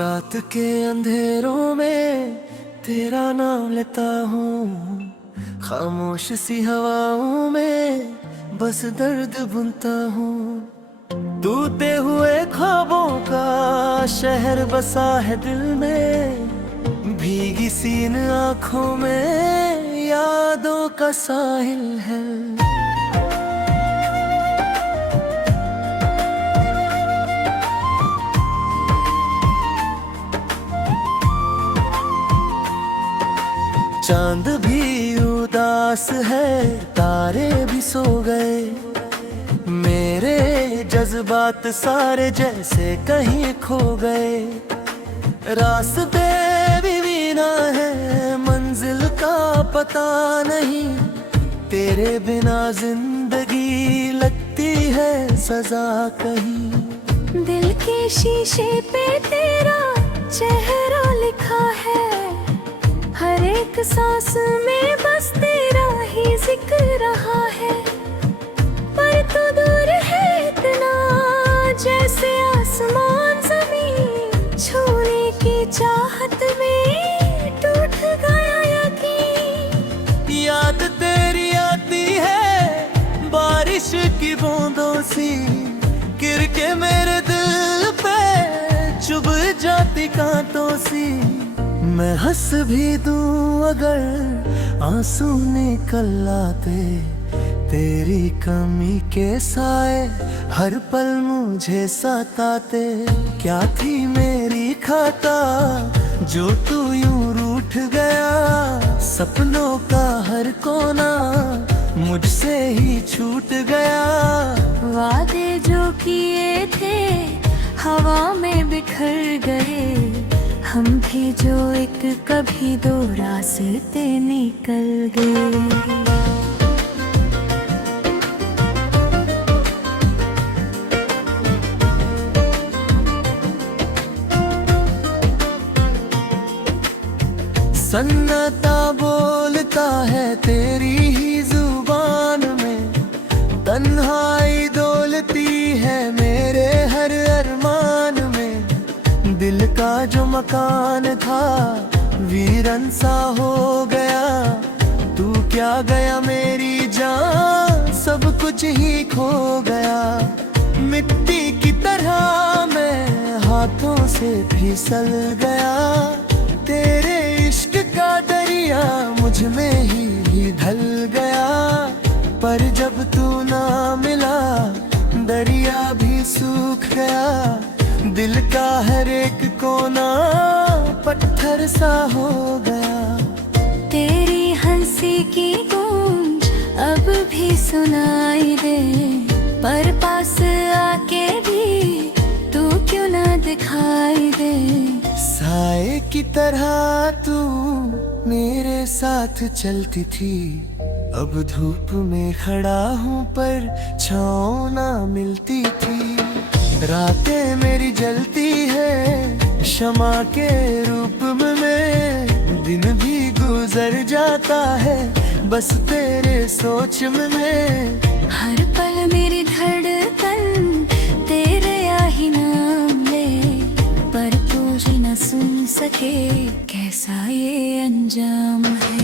रात के अंधेरों में तेरा नाम लेता हूँ, खामोश सी हवाओं में बस दर्द बुनता हूँ। टूटे हुए ख्वाबों का शहर बसा है दिल में, भीगी सी इन आँखों में यादों का साहिल है। चांद भी उदास है, तारे भी सो गए, मेरे जज्बात सारे जैसे कहीं खो गए। रास्ते भी बीना है, मंजिल का पता नहीं, तेरे बिना जिंदगी लगती है सजा कहीं। दिल के शीशे पे तेरा चेहरा लिखा है, हर एक सांस में बस तेरा ही जिक्र रहा है। पर तू दूर है इतना, जैसे आसमान जमीन छूने की चाहत में टूट गया यकीन। याद तेरी आती है बारिश की बूंदों सी, गिर के मेरे दिल पे चुभ जाती कांटों सी। मैं हंस भी दूं अगर आंसू निकल आते, तेरी कमी के साए हर पल मुझे सताते। क्या थी मेरी खाता जो तू यूं रूठ गया, सपनों का हर कोना मुझसे ही छूट गया। वादे जो किए थे हवा में बिखर गए, हम भी जो एक कभी दो रास्ते निकल गए। सन्नाटा बोलता है तेरी ही जुबान में, तन्हाई डोलती है मेरे हर अरमान में। दिल का जो मकान था वीरन सा हो गया, तू क्या गया मेरी जान सब कुछ ही खो गया। मिट्टी की तरह मैं हाथों से फिसल गया, तेरे इश्क का दरिया मुझ में ही ढल गया। पर जब तू ना मिला दरिया भी सूख गया, दिल का हर एक कोना पत्थर सा हो गया। तेरी हंसी की गूंज अब भी सुनाई दे, पर पास आके भी तू क्यों ना दिखाई दे। साए की तरह तू मेरे साथ चलती थी, अब धूप में खड़ा हूँ पर छाँव ना मिलती थी। रातें मेरी जलती है शमा के रूप में, दिन भी गुजर जाता है बस तेरे सोच में। हर पल मेरी धड़कन तेरे ही नाम ले, पर तू ही न सुन सके कैसा ये अंजाम है।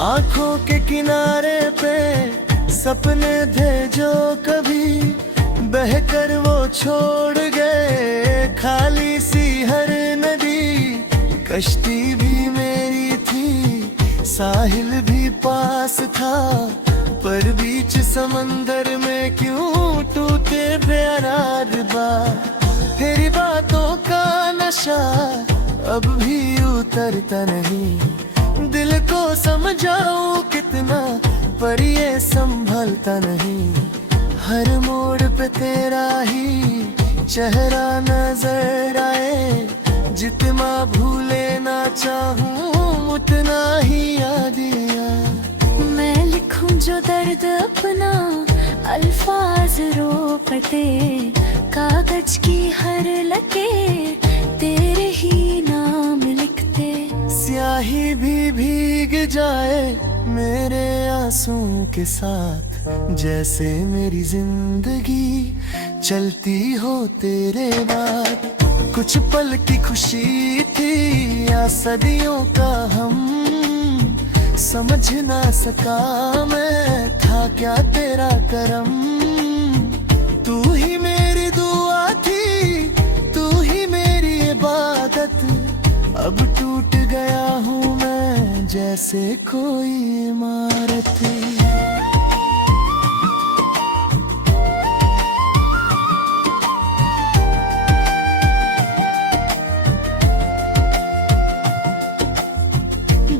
आँखों के किनारे पे सपने थे जो कभी बहकर वो छोड़ गए। खाली सी हर नदी कश्ती भी मेरी थी, साहिल भी पास था, पर बीच समंदर में क्यों टूटे प्यार बात। तेरी बातों का नशा अब भी उतरता नहीं, दिल को समझाऊं कितना पर ये संभलता नहीं। हर मोड़ पे तेरा ही चेहरा नजर आए, जितना भूले ना चाहूं उतना ही याद आए। मैं लिखूं जो दर्द अपना अल्फाज रो पते, कागज की हर लकीर तेरे ही नाम लिखते। स्याही भी भीग जाए मेरे आंसुओं के साथ, जैसे मेरी जिंदगी चलती हो तेरे बाद। कुछ पल की खुशी थी या सदियों का हम, समझ ना सका मैं था क्या तेरा करम। तू ही मेरी दुआ थी, तू ही मेरी इबादत, अब टूट गया हूँ मैं जैसे कोई इमारत।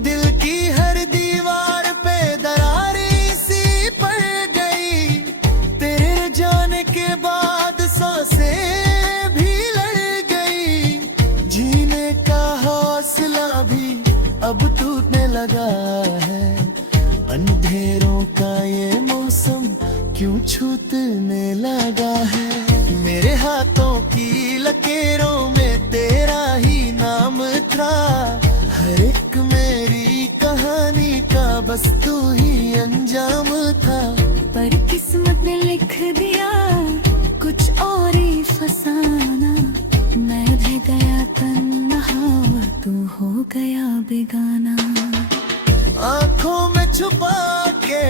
दिल की हर दीवार पे दरारी सी पड़ गई, तेरे जाने के बाद सांसें भी लड़ गई। जीने का हौसला भी अब टूटने लगा है, अंधेरों का ये मौसम क्यों छूटने लगा है। मेरे हाथों की लकीरों में तेरा ही नाम था, हर एक मेरी कहानी का बस तू ही अंजाम था। पर किस्मत ने लिख दिया कुछ और ही फसाना, मैं भी गया तन्हा तू हो गया बेगाना। आंखों में छुपा के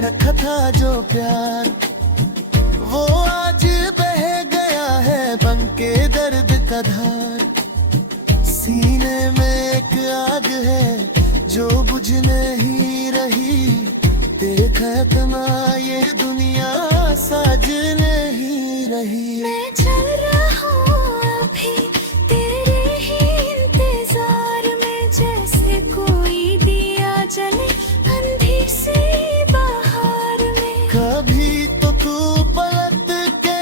रखा था जो प्यार, वो आज बह गया है बन के दर्द का धार। सीने में एक आग है जो बुझ नहीं रही, देखा इतना ये दुनिया साज नहीं रही। मैं चल रहा हूँ अभी तेरे ही इंतजार में, जैसे कोई दिया जले अंधी सी बहार में। कभी तो तू पलट के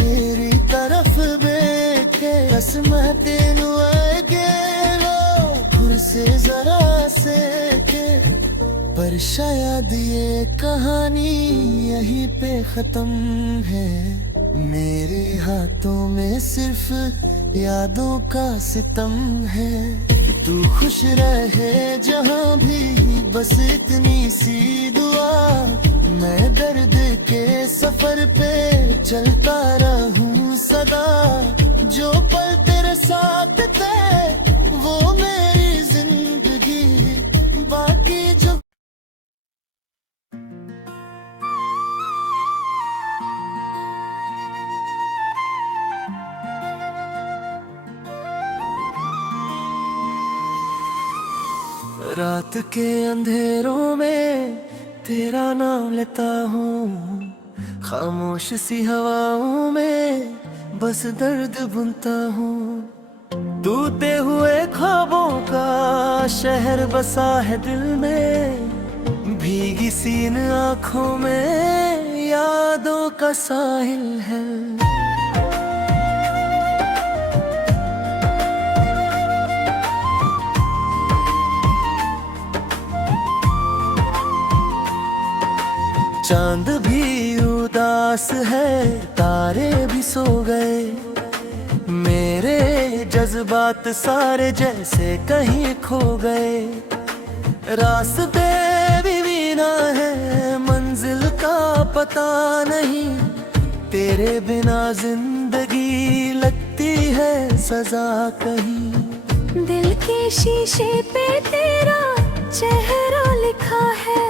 मेरी तरफ देखे, कसम तेनू आगे लो खुद से जरा से के। पर शायद ये कहानी यहीं पे खत्म है, मेरे हाथों में सिर्फ यादों का सितम है। तू खुश रहे जहाँ भी बस इतनी सी दुआ, मैं दर्द के सफर पे चलता रहूं सदा। जो पल तेरे साथ थे वो मेरी जिंदगी, बाकी जो रात के अंधेरों में तेरा नाम लेता हूँ, खामोश सी हवाओं में बस दर्द बुनता हूँ। टूटे हुए ख्वाबों का शहर बसा है दिल में, भीगी सी इन आँखों में यादों का साहिल है। चांद भी उदास है, तारे भी सो गए, मेरे जज्बात सारे जैसे कहीं खो गए। रास्ते भी बिना है, मंजिल का पता नहीं, तेरे बिना जिंदगी लगती है सजा कहीं। दिल के शीशे पे तेरा चेहरा लिखा है,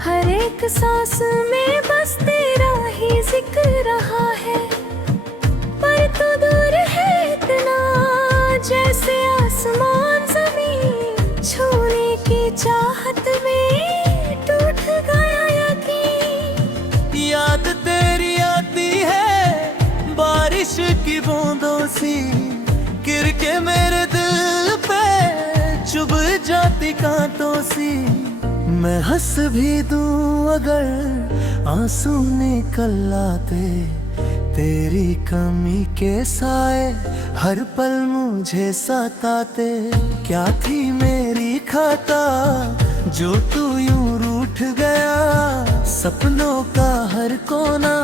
हर एक सांस में बस तेरा ही जिक्र रहा है। पर तू दूर है इतना, जैसे आसमान जमीन छूने की चाहत में टूट गया यकीन। याद तेरी आती है बारिश की बूंदों सी, गिर के मेरे दिल पे चुभ जाती कांटों सी। मैं हंस भी दूं अगर आंसू निकल आते, तेरी कमी के साए हर पल मुझे सताते। क्या थी मेरी खाता जो तू यूं रूठ गया, सपनों का हर कोना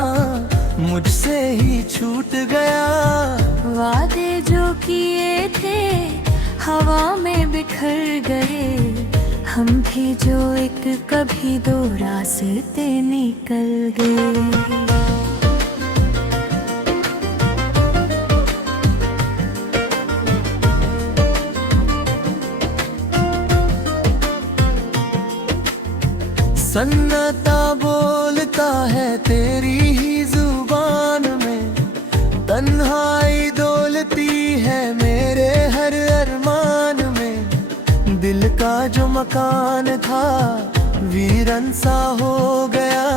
मुझसे ही छूट गया। वादे जो किए थे हवा में बिखर गए हम भी जो एक कभी दो रास्ते निकल गए। सन्नाटा बोलता है तेरी ही जुबान में, तन्हाई डोलती है मेरे हर अरमान में। दिल का जो मकान था वीरन सा हो गया,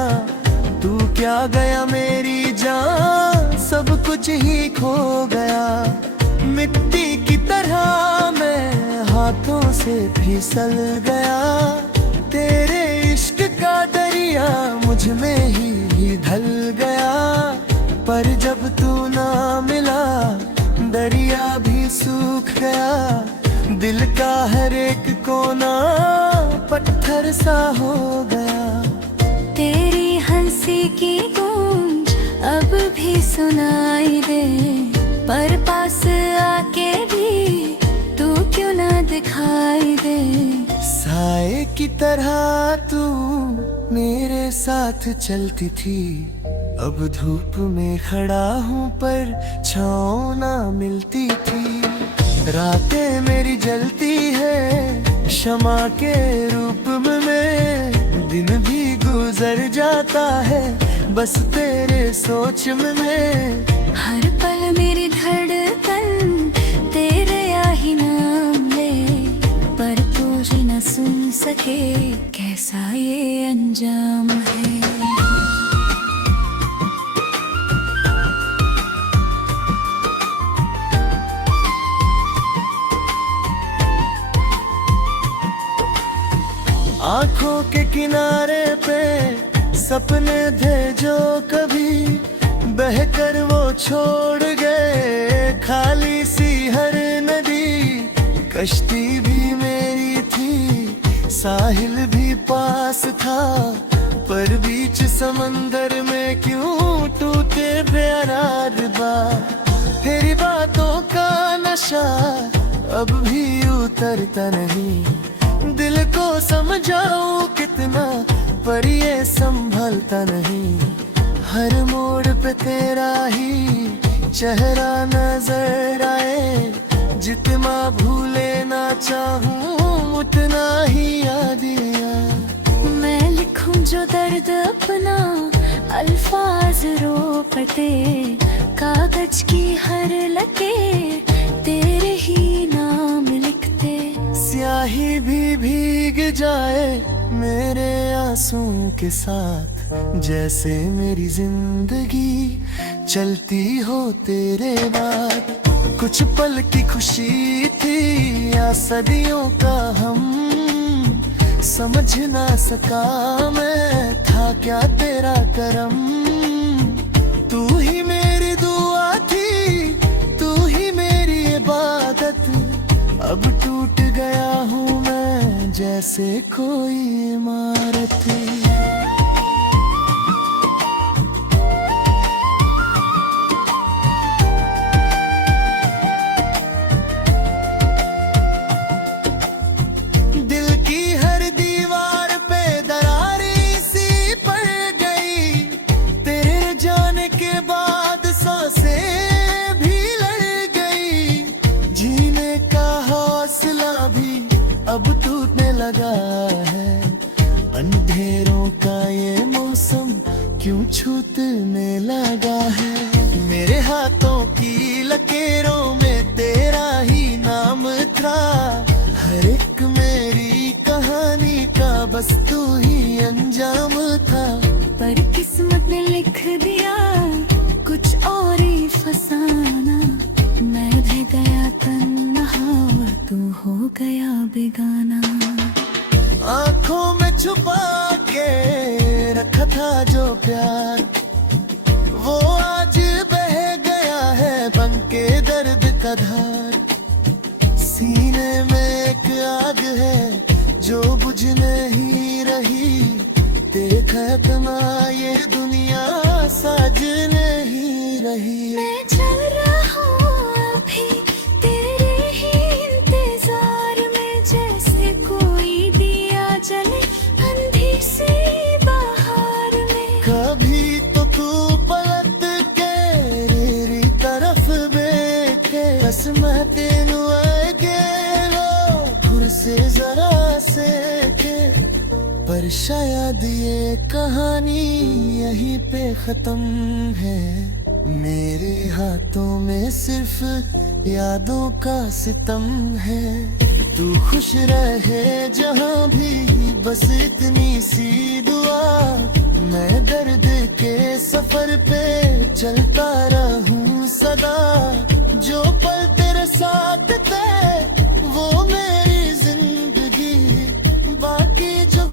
तू क्या गया मेरी जान, सब कुछ ही खो गया। मिट्टी की तरह मैं हाथों से फिसल गया, तेरे इश्क का दरिया मुझ में ही ढल गया। पर जब तू ना मिला दरिया भी सूख गया, दिल का हर एक कोना पत्थर सा हो गया। तेरी हंसी की गूंज अब भी सुनाई दे, पर पास आके भी तू क्यों ना दिखाई दे। साए की तरह तू मेरे साथ चलती थी, अब धूप में खड़ा हूँ पर छाँव ना मिलती थी। रातें मेरी जलती है शमा के रूप में, दिन भी गुजर जाता है बस तेरे सोच में। हर पल मेरी धड़कन तेरे ही नाम ले, पर तुझे न सुन सके कैसा ये अंजाम है। आँखों के किनारे पे सपने थे जो कभी बहकर वो छोड़ गए। खाली सी हर नदी कश्ती भी मेरी थी, साहिल भी पास था, पर बीच समंदर में क्यों टूटे बेकरार बात। तेरी बातों का नशा अब भी उतरता नहीं, दिल को समझाऊं कितना पर ये संभलता नहीं। हर मोड़ पे तेरा ही चेहरा नजर आए, जितना भूले ना चाहूं उतना ही याद आए। मैं लिखूं जो दर्द अपना अल्फाज रो पते, कागज की हर लटे तेरे ही नाम लिखते। स्याही भी भीग जाए मेरे आंसू के साथ, जैसे मेरी जिंदगी चलती हो तेरे बाद। कुछ पल की खुशी थी या सदियों का हम, समझ ना सका मैं था क्या तेरा करम। तू ही मेरी दुआ थी, तू ही मेरी इबादत, अब टूट गया हूँ मैं जैसे कोई इमारत। दिल की हर दीवार पे दरारी सी पड़ गई, तेरे जाने के बाद सांसें भी लड़ गई। जीने का हौसला भी अब टूटने लगा है, अंधेरों का ये मौसम क्यों छूटने लगा है। मेरे हाथों की लकीरों में तेरा ही नाम था, हर एक मेरी कहानी का बस तू ही अंजाम था। पर किस्मत ने लिख दिया कुछ और ही फसाना, मैं भी गया तन्हा और तू हो गया बेगाना। आँखों में छुपा के रखा था जो प्यार, वो आज बह गया है बनके दर्द का धार। सीने में एक आग है जो बुझ नहीं रही, देखा इतना ये दुनिया साज नहीं रही। मैं चल रहा हूँ अभी तेरे ही इंतजार पर शायद ये कहानी यहीं पे खत्म है। मेरे हाथों में सिर्फ यादों का सितम है। तू खुश रहे जहाँ भी, बस इतनी सी दुआ। मैं दर्द के सफर पे चलता रहूं सदा। जो पल तेरे साथ थे वो मेरी जिंदगी, बाकी जो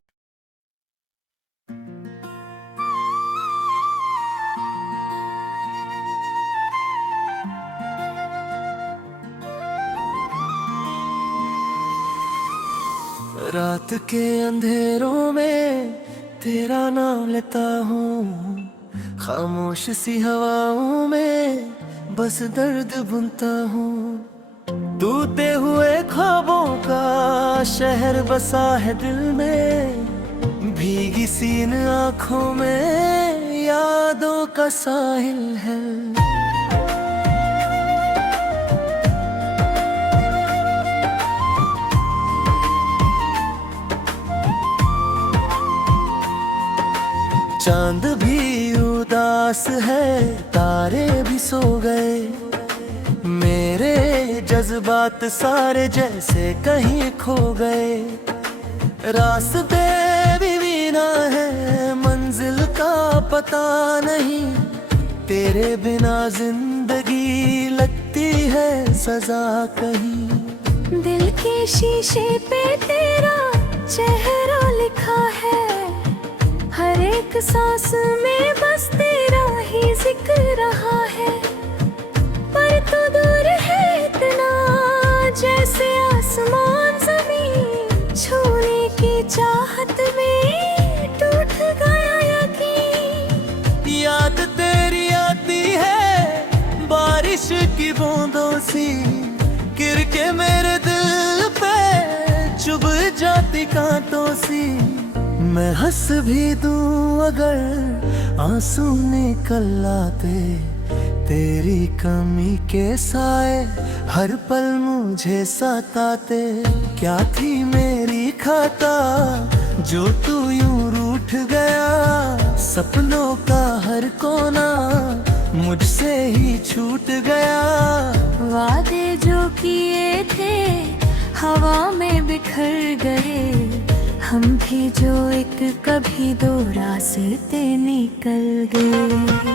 रात के अंधेरों में तेरा नाम लेता हूँ। खामोश सी हवाओं में बस दर्द बुनता हूँ। टूटे हुए ख्वाबों का शहर बसा है दिल में। भीगी सी इन आँखों में यादों का साहिल है। चांद भी उदास है, तारे भी सो गए। मेरे जज्बात सारे जैसे कहीं खो गए। रास्ते भी बीना है, मंजिल का पता नहीं। तेरे बिना जिंदगी लगती है सजा कहीं। दिल के शीशे पे तेरा चेहरा लिखा है। हर एक सांस में बस तेरा ही जिक्र रहा है। पर तू दूर है इतना, जैसे आसमान ज़मीन। छूने की चाहत में टूट गया यकीन। याद तेरी आती है बारिश की बूंदों सी, गिर के मेरे दिल पे चुभ जाती कांटों सी। मैं हंस भी दूं अगर आंसू निकल आते। तेरी कमी के साए हर पल मुझे सताते। क्या थी मेरी खाता जो तू यूं रूठ गया। सपनों का हर कोना मुझसे ही छूट गया। वादे जो किए थे हवा में बिखर गए। हम भी जो एक कभी दो रास्ते निकल गए।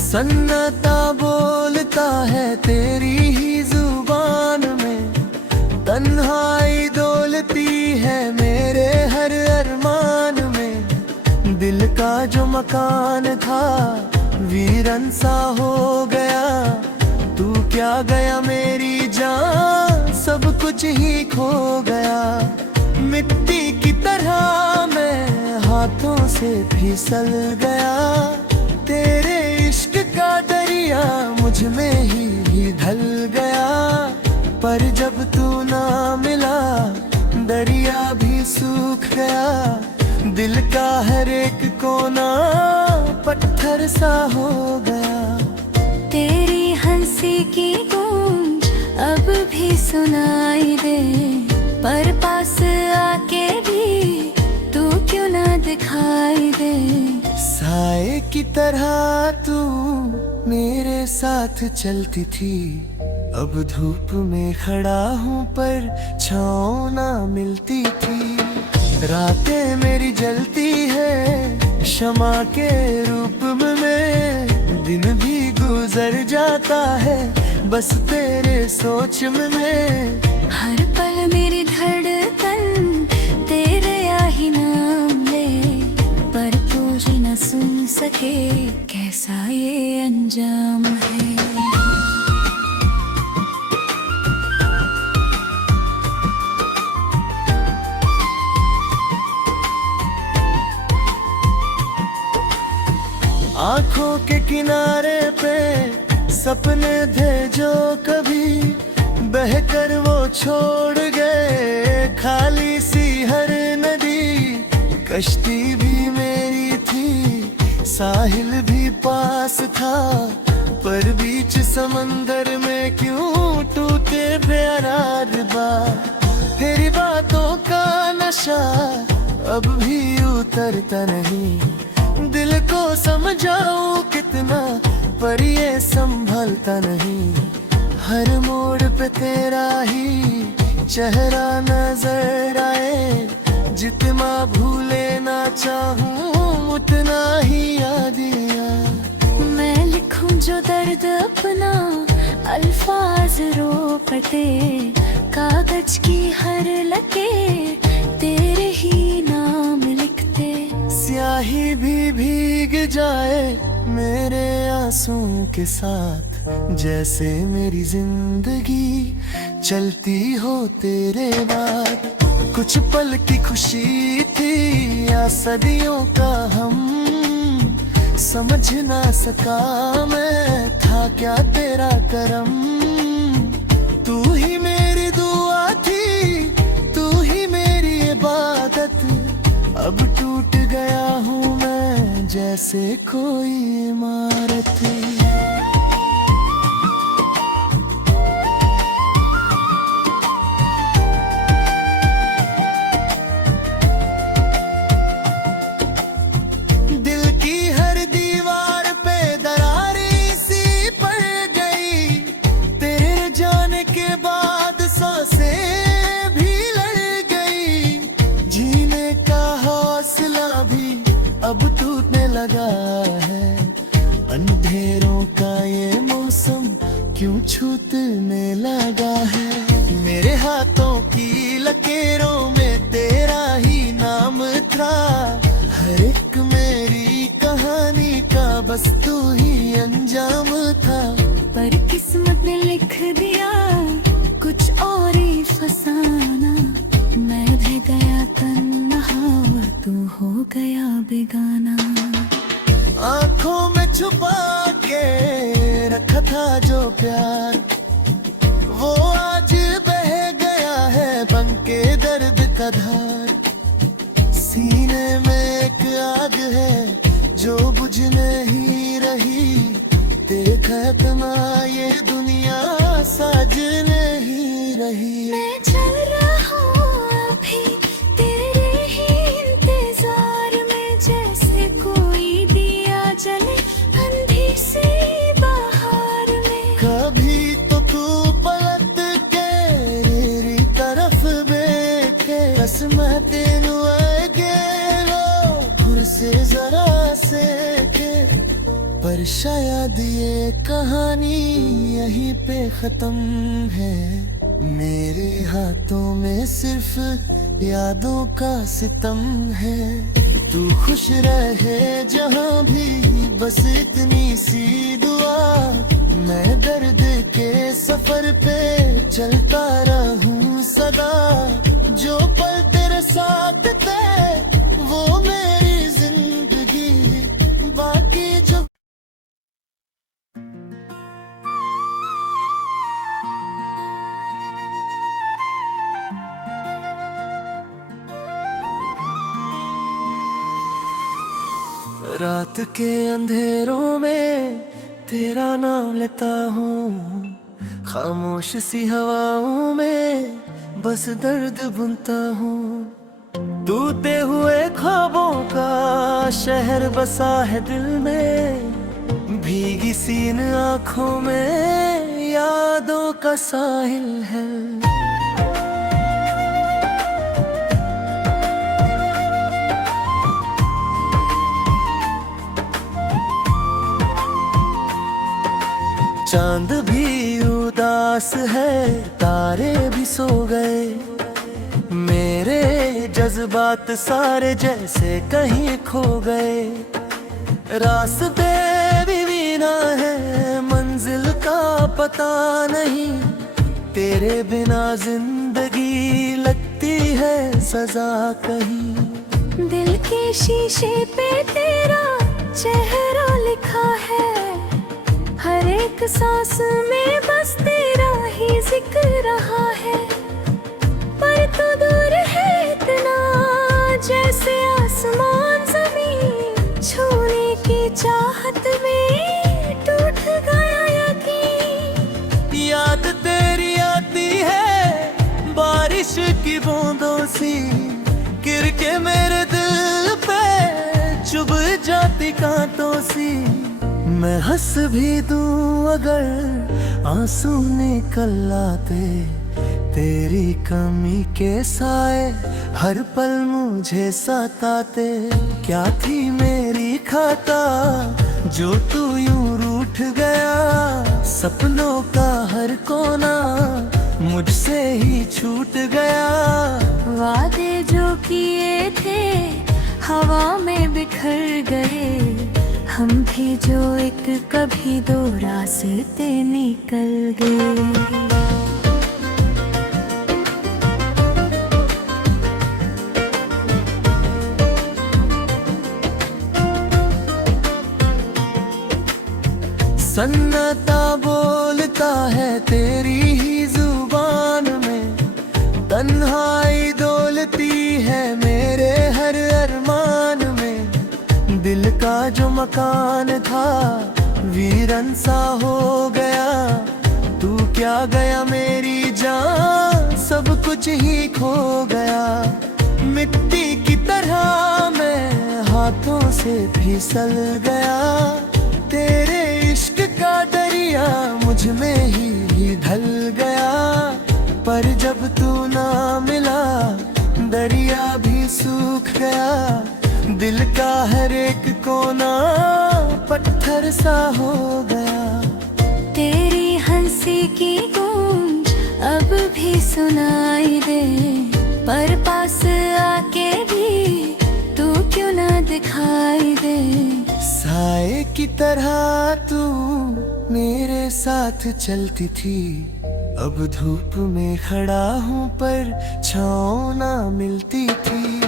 सन्नाटा बोलता है तेरी ही जुबान में। तन्हाई डोलती है मेरे हर अरमान में। दिल का जो मकान था वीरन सा हो गया। तू क्या गया मेरी जान, सब कुछ ही खो गया। मिट्टी की तरह मैं हाथों से फिसल गया। तेरे इश्क का दरिया मुझ में ही ढल गया। पर जब तू ना मिला दरिया भी सूख गया। दिल का हर एक कोना पत्थर सा हो गया। तेरी हंसी की गूंज अब भी सुनाई दे। पर पास आके भी तू क्यों ना दिखाई दे। साए की तरह तू मेरे साथ चलती थी। अब धूप में खड़ा हूँ पर छाँव ना मिलती थी। रातें मेरी जलती है शमा के रूप में। दिन भी गुजर जाता है बस तेरे सोच में। हर पल मेरी धड़कन तेरे ही नाम ले। पर तुझे न सुन सके कैसा ये अंजाम है। आँखों के किनारे पे सपने थे जो कभी बहकर वो छोड़ गए। खाली सी हर नदी कश्ती भी मेरी थी। साहिल भी पास था, पर बीच समंदर में क्यों टूटे बेकरार बात। तेरी बातों का नशा अब भी उतरता नहीं, दिल को समझाऊं कितना पर ये संभलता नहीं। हर मोड़ पे तेरा ही चेहरा नजर आए, जितना भूले ना चाहूं उतना ही याद आए। मैं लिखूं जो दर्द अपना अल्फाज रो पटे, कागज की हर लकीर तेरे ही नाम लिखते। स्याही भी भीग जाए मेरे आंसुओं के साथ, जैसे मेरी जिंदगी चलती हो तेरे बाद। कुछ पल की खुशी थी या सदियों का हम, समझ ना सका मैं था क्या तेरा करम। तू ही मेरी दुआ थी, तू ही मेरी इबादत, अब टूट गया हूँ मैं जैसे कोई इमारत। दिल की हर दीवार पे दरारें सी पड़ गई, तेरे जाने के बाद सांसें भी लड़ गई। जीने का हौसला भी अब टूटने लगा है, अंधेरों का ये मौसम क्यों छूटने लगा है। मेरे हाथों की लकीरों में तेरा ही नाम था, हर एक मेरी कहानी का बस तू ही अंजाम था। पर किस्मत ने लिख दिया कुछ और ही फसाना, मैं रह गया तन्हा और तू हो गया बेगाना। आंखों में छुपा के रखा था जो प्यार, वो आज बह गया है बन के दर्द का धार। सीने में एक आग है जो बुझने ही रही, देखा इतना ये दुनिया साजने ही रही। मैं चल रहा हूँ अभी तेरे ही इंतजार में, जैसे कोई दिया जले अंधी सी बहार में। कभी तो तू पलट के मेरी तरफ देखे, कसम तेनू आगे लो खुद से जरा से के। पर शायद ये कहानी यहीं पे खत्म है, मेरे हाथों में सिर्फ यादों का सितम है। तू खुश रहे जहाँ भी बस इतनी सी दुआ, मैं दर्द के सफर पे चलता रहूं सदा। जो पल तेरे साथ थे वो मेरी जिंदगी, बाकी जो रात के अंधेरों में तेरा नाम लेता हूँ, खामोश सी हवाओं में बस दर्द बुनता हूँ। टूटे हुए ख्वाबों का शहर बसा है दिल में, भीगी सी इन आँखों में यादों का साहिल है। चांद भी उदास है, तारे भी सो गए, मेरे जज्बात सारे जैसे कहीं खो गए। रास्ते भी वीना है, मंजिल का पता नहीं, तेरे बिना जिंदगी लगती है सजा कहीं। दिल के शीशे पे तेरा चेहरा लिखा है, हर एक सांस में बस तेरा ही जिक्र रहा है। पर तू दूर है इतना, जैसे आसमान जमीन छूने की कांटों सी मैं हंस भी दूं अगर आंसू निकल आते। तेरी कमी के साए हर पल मुझे सताते। क्या थी मेरी खाता जो तू यूं रूठ गया। सपनों का हर कोना मुझसे ही छूट गया। वादे जो किए थे हवा में बिखर गए। हम भी जो एक कभी दो रास्ते निकल गए। सन्नाटा बोलता है तेरी ही जुबान में। तन्हाई डोलती है मेरे हर अरमान में। दिल का जो मकान था वीरन सा हो गया। तू क्या गया मेरी जान सब कुछ ही खो गया। मिट्टी की तरह मैं हाथों से फिसल गया। तेरे इश्क का दरिया मुझ में ही ढल गया। पर जब तू ना मिला दरिया भी सूख गया। दिल का हर एक कोना पत्थर सा हो गया। तेरी हंसी की गूंज अब भी सुनाई दे। पर पास आके भी तू क्यों ना दिखाई दे। साए की तरह तू मेरे साथ चलती थी। अब धूप में खड़ा हूँ पर छाँव ना मिलती थी।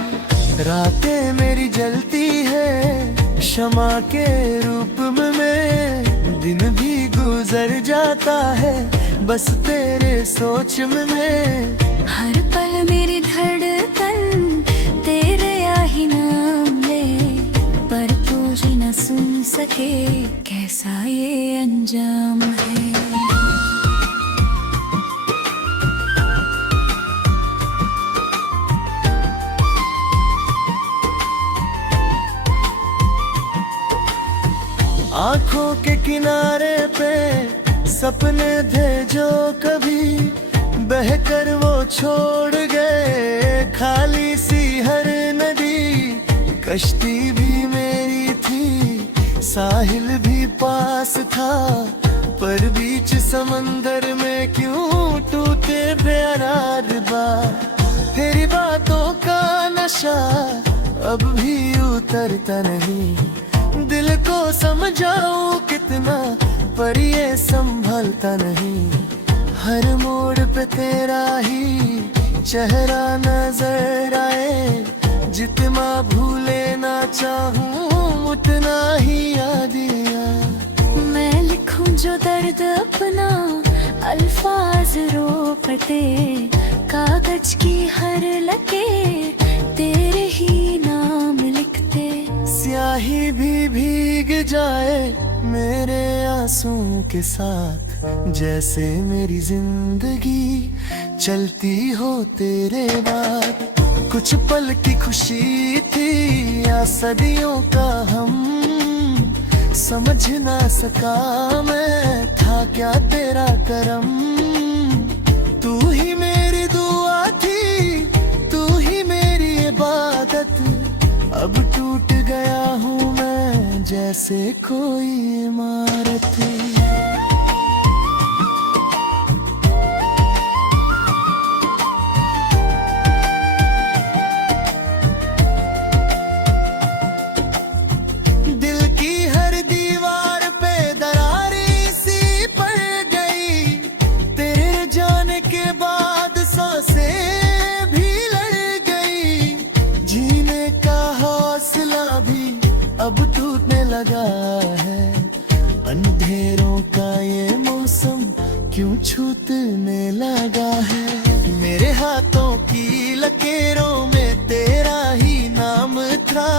रातें मेरी जलती है शमा के रूप में। दिन भी गुजर जाता है बस तेरे सोच में। हर पल मेरी धड़कन तेरे ही नाम ले। पर तुझे न सुन सके कैसा ये अंजाम है। आँखों के किनारे पे सपने थे जो कभी बहकर वो छोड़ गए। खाली सी हर नदी कश्ती भी मेरी थी। साहिल भी पास था पर बीच समंदर में क्यों टूटे प्यार बार। तेरी बातों का नशा अब भी उतरता नहीं। दिल को समझाऊं कितना पर ये संभलता नहीं। हर मोड़ पे तेरा ही चेहरा नजर आए। जितना भूले ना चाहूं उतना ही याद आए। मैं लिखूं जो दर्द अपना अल्फाज रो पटे। कागज की हर लके तेरे ही नाम लिखते। स्याही भी भीग जाए मेरे आंसुओं के साथ। जैसे मेरी जिंदगी चलती हो तेरे बाद। कुछ पल की खुशी थी या सदियों का हम समझ ना सका मैं। था क्या तेरा करम। तू ही मेरी दुआ थी तू ही मेरी इबादत। अब टूट गया हूँ मैं जैसे कोई इमारत। दिल की हर दीवार पे दरारी सी पड़ गई। तेरे जाने के बाद सांसें भी लड़ गई। जीने का हौसला भी अब टूटने लगा है। अंधेरों का ये मौसम क्यों छूटने लगा है। मेरे हाथों की लकीरों में तेरा ही नाम था।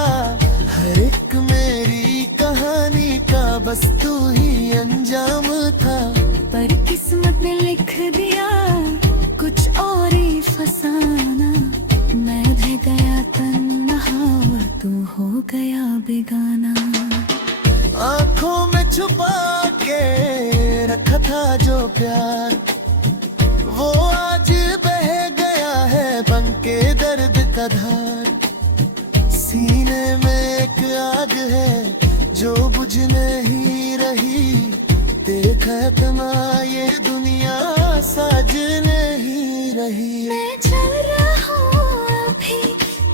हर एक मेरी कहानी का बस तू ही अंजाम था। पर किस्मत ने लिख दिया कुछ और ही फसाना। मैं भी गया तन्हा तू हो गया बेगाना। आंखों में छुपा के रखा था जो प्यार, वो आज बह गया है बनके दर्द का धार। सीने में एक आग है जो बुझ नहीं रही, देख अपना ये दुनिया साज नहीं रही। मैं चल रहा हूँ अभी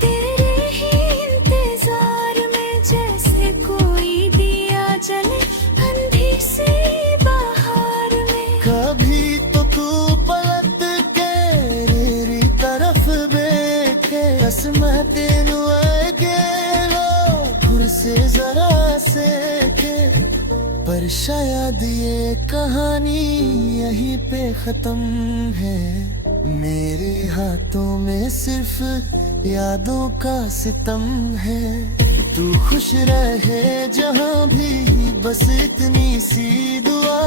तेरे ही इंतजार में, जैसे कोई दिया जले अंधी सी बहार में। कभी तो तू पलट के मेरी तरफ देखे, मैं तेनू आगे लो खुर से जरा से के। पर शायद ये कहानी यहीं पे खत्म है, मेरे हाथों में सिर्फ यादों का सितम है। तू खुश रहे जहाँ भी, बस इतनी सी दुआ।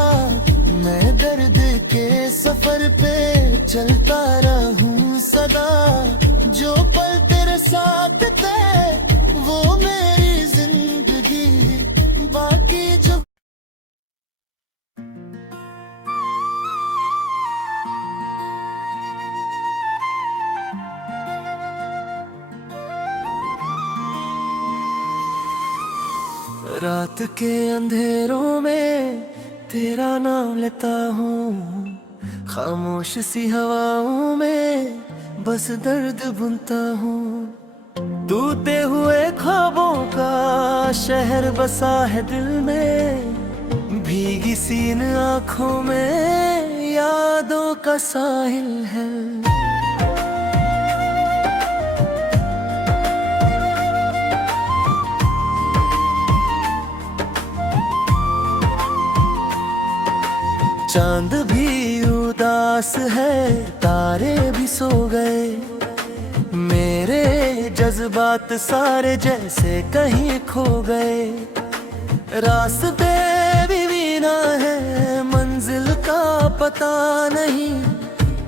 मैं दर्द के सफर पे चलता रहूं सदा, जो पल तेरे साथ थे वो मेरी जिंदगी, बाकी जो रात के अंधेरों में तेरा नाम लेता हूँ, खामोश सी हवाओं में बस दर्द बुनता हूँ। टूटे हुए ख्वाबों का शहर बसा है दिल में, भीगी सी इन आँखों में यादों का साहिल है। चांद भी उदास है, तारे भी सो गए, मेरे जज्बात सारे जैसे कहीं खो गए। रास्ते भी वीना है, मंजिल का पता नहीं,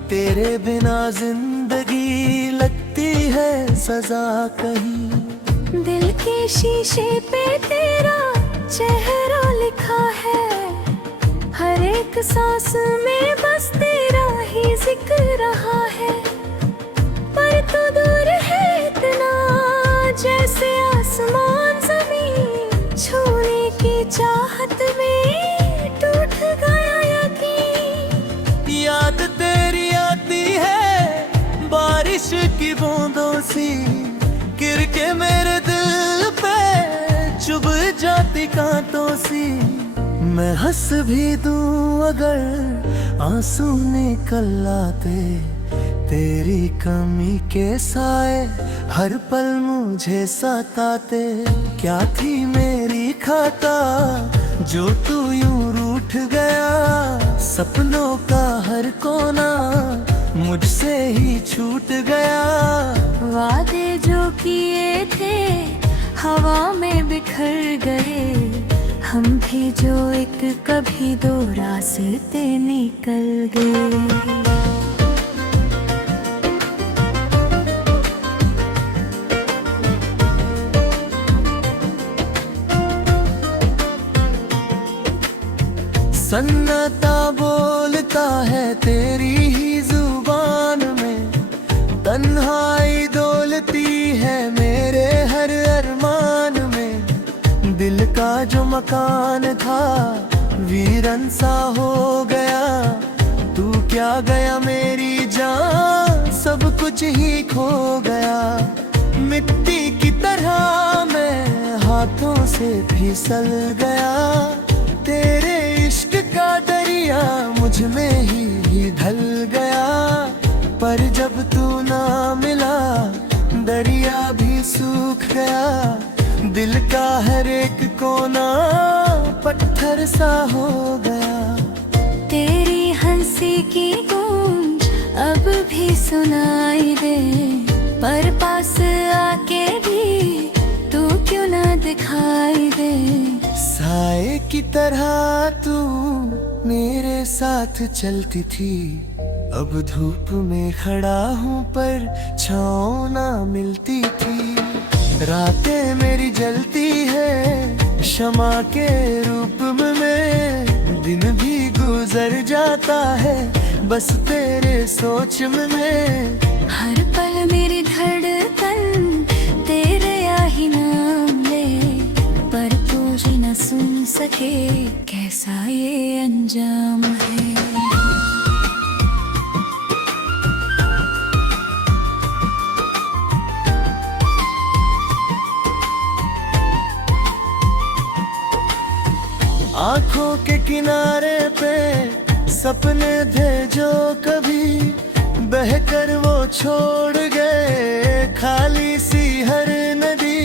तेरे बिना जिंदगी लगती है सजा कहीं। दिल के शीशे पे तेरा चेहरा लिखा है, हर एक सांस में बस तेरा ही जिक्र रहा है। पर तू दूर है इतना, जैसे आसमान जमीन छूने की चाहत में टूट गया यकीन। याद तेरी आती है बारिश की बूंदों सी, गिर के मेरे दिल पे चुभ जाती कांटों सी। मैं हंस भी दूं अगर आंसू निकल आते, तेरी कमी के साए हर पल मुझे सताते। क्या थी मेरी खाता जो तू यूं रूठ गया, सपनों का हर कोना मुझसे ही छूट गया। वादे जो किए थे हवा में बिखर गए, हम भी जो एक कभी दो रास्ते निकल गए। सन्नाटा बोलता है तेरी ही जुबान में, तन्हाई डोलती है मेरे हर अरमान में। दिल का जो मकान था वीरन सा हो गया, तू क्या गया मेरी जान सब कुछ ही खो गया। मिट्टी की तरह मैं हाथों से फिसल गया, तेरे इश्क का दरिया मुझ में ही ढल गया। पर जब तू ना मिला दरिया भी सूख गया, दिल का हर एक कोना पत्थर सा हो गया। तेरी हंसी की गूंज अब भी सुनाई दे, पर पास आके भी तू क्यों ना दिखाई दे। साए की तरह तू मेरे साथ चलती थी, अब धूप में खड़ा हूँ पर छाँव ना मिलती थी। रातें मेरी जलती है क्षमा के रूप में दिन भी गुजर जाता है बस तेरे सोच में। हर पल मेरी धड़कन तेरे ही नाम ले, पर तुझे न सुन सके कैसा ये अंजाम है। आंखों के किनारे पे सपने थे जो कभी बहकर वो छोड़ गए। खाली सी हर नदी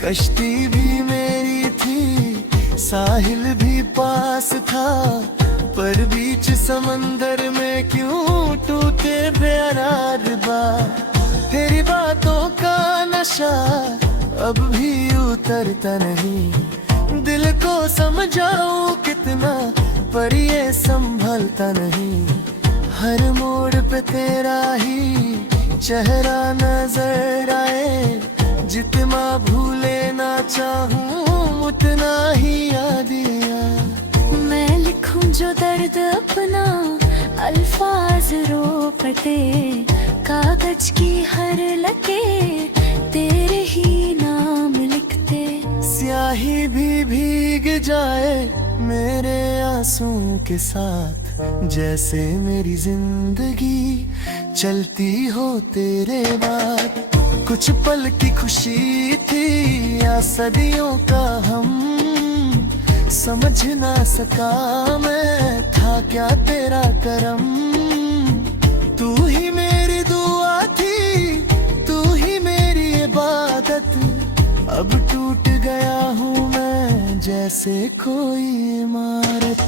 कश्ती भी मेरी थी, साहिल भी पास था, पर बीच समंदर में क्यों टूटे प्यार बात। तेरी बातों का नशा अब भी उतरता नहीं, दिल को समझाऊं कितना पर ये संभलता नहीं। हर मोड़ पे तेरा ही चेहरा नजर आए, जितना भूले ना चाहूं उतना ही याद आए। मैं लिखूं जो दर्द अपना अल्फाज रो पते, कागज की हर लके तेरे ही नाम लिखते। स्याही भी भीग जाए मेरे आंसू के साथ, जैसे मेरी जिंदगी चलती हो तेरे बाद। कुछ पल की खुशी थी या सदियों का हम, समझ ना सका मैं था क्या तेरा करम। तू ही मेरी दुआ थी, तू ही मेरी इबादत, अब टूट गया हूँ मैं जैसे कोई इमारत।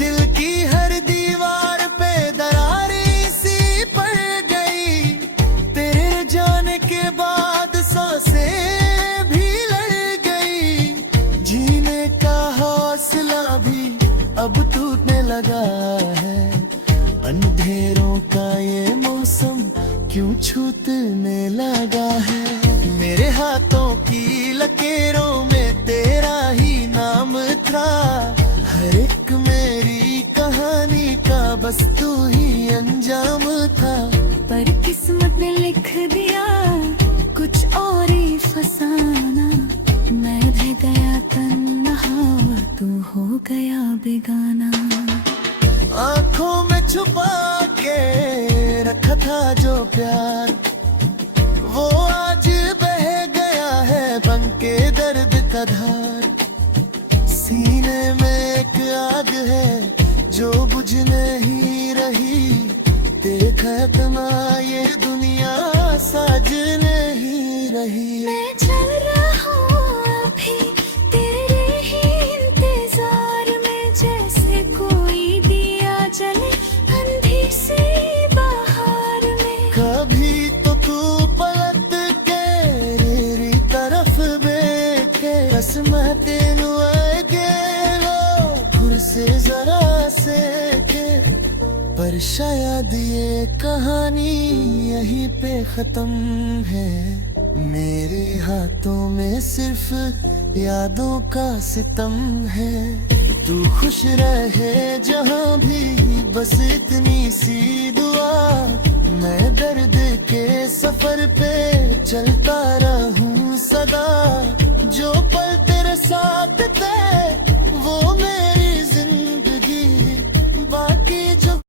दिल की हर दीवार पे दरारी सी पड़ गई, तेरे जाने के बाद सांसें भी लड़ गई। जीने का हौसला भी अब टूटने लगा है, अंधेरों का ये मौसम क्यों छूटने लगा है। मेरे हाथों की लकीरों में तेरा ही नाम था, हर एक मेरी कहानी का बस तू ही अंजाम था। पर किस्मत ने लिख दिया कुछ और ही फसाना, मैं रह गया तन्हा तू हो गया बेगाना। आंखों में छुपा के रखा था जो प्यार, वो आज बह गया है बन के दर्द का धार। सीने में एक आग है जो बुझ नहीं रही, देखा इतना ये दुनिया साज नहीं रही। मैं चल रहा हूँ अभी तेरे ही इंतजार में, जैसे कोई दिया जले अंधी सी बहार में। कभी तो तू पलट के मेरी तरफ देखे, कसम तेनू आगे लो खुर से जरा से के। पर शायद ये कहानी यहीं पे खत्म है, मेरे हाथों में सिर्फ यादों का सितम है। तू खुश रहे जहाँ भी बस इतनी सी दुआ, मैं दर्द के सफर पे चलता रहूं सदा। जो पल तेरे साथ थे वो